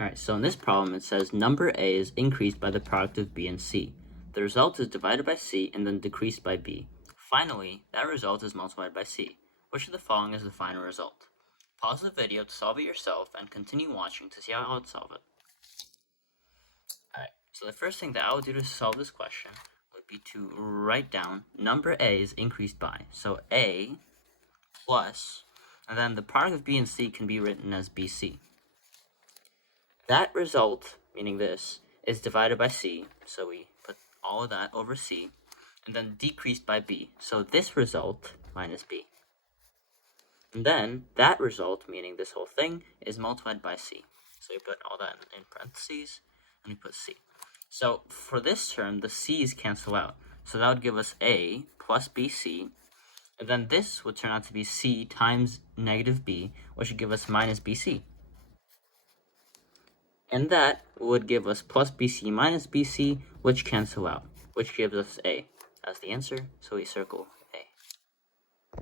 Alright, so in this problem it says number A is increased by the product of B and C. The result is divided by C and then decreased by B. Finally, that result is multiplied by C. Which of the following is the final result? Pause the video to solve it yourself and continue watching to see how I would solve it. Alright, so the first thing that I would do to solve this question would be to write down number A is increased by. So A plus, and then the product of B and C can be written as BC. That result, meaning this, is divided by C, so we put all of that over C, and then decreased by B, so this result minus B. And then that result, meaning this whole thing, is multiplied by C. So we put all that in parentheses, and we put C. So for this term, the C's cancel out. So that would give us A plus BC, and then this would turn out to be C times negative B, which would give us minus BC. And that would give us plus BC minus BC, which cancel out, which gives us A as the answer, so we circle